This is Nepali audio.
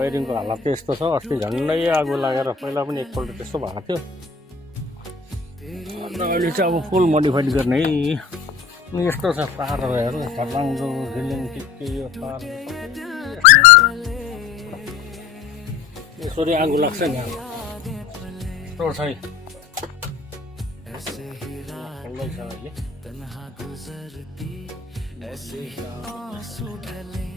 वायरिङको हालत चाहिँ यस्तो छ। अस्ति झन्डै आगो लागेर पहिला पनि एकपल्ट त्यस्तो भएको थियो। अन्त अहिले चाहिँ अब फुल मोडिफाइड गर्ने है। यस्तो छ तारहरू हेर्नु, खर्लाङ्दो झिलिङ के यो तार यसरी आगो लाग्छ नि। यस्तो छ है अहिले।